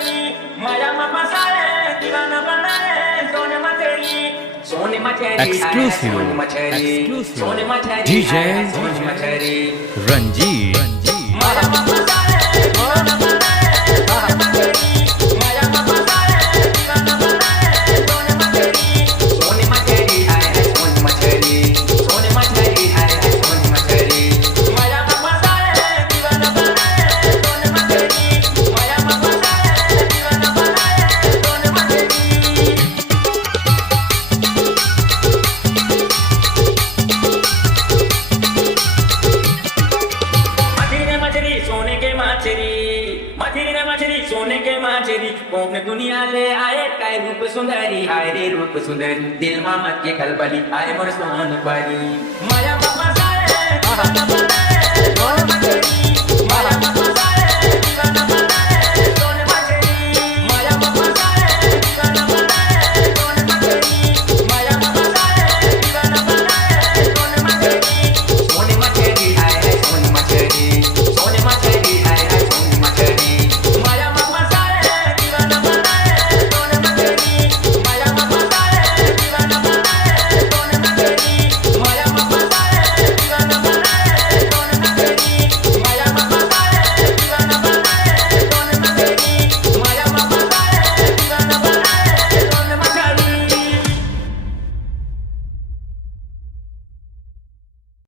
तेरी माया में फंसाए दीवाना बनाए सोने में तेरी Exclusive सोने में तेरी DJ सोने में तेरी Ranjit माया में फंसाए दीवाना बनाए सोने में तेरी माया में फंसाए दीवाना बनाए सोने में तेरी है सोने में तेरी सोने में तेरी है सोने में तेरी माया में फंसाए दीवाना बनाए सोने में तेरी माया में फंसाए दीवाना बनाए सोने में तेरी मछली सोने के माचरी कोक दुनिया ले आए काय रूप सुंदरी हाय रे रूप सुंदरी दिल मामत के खलबली आए मोर सोन परी माया बाबा सारे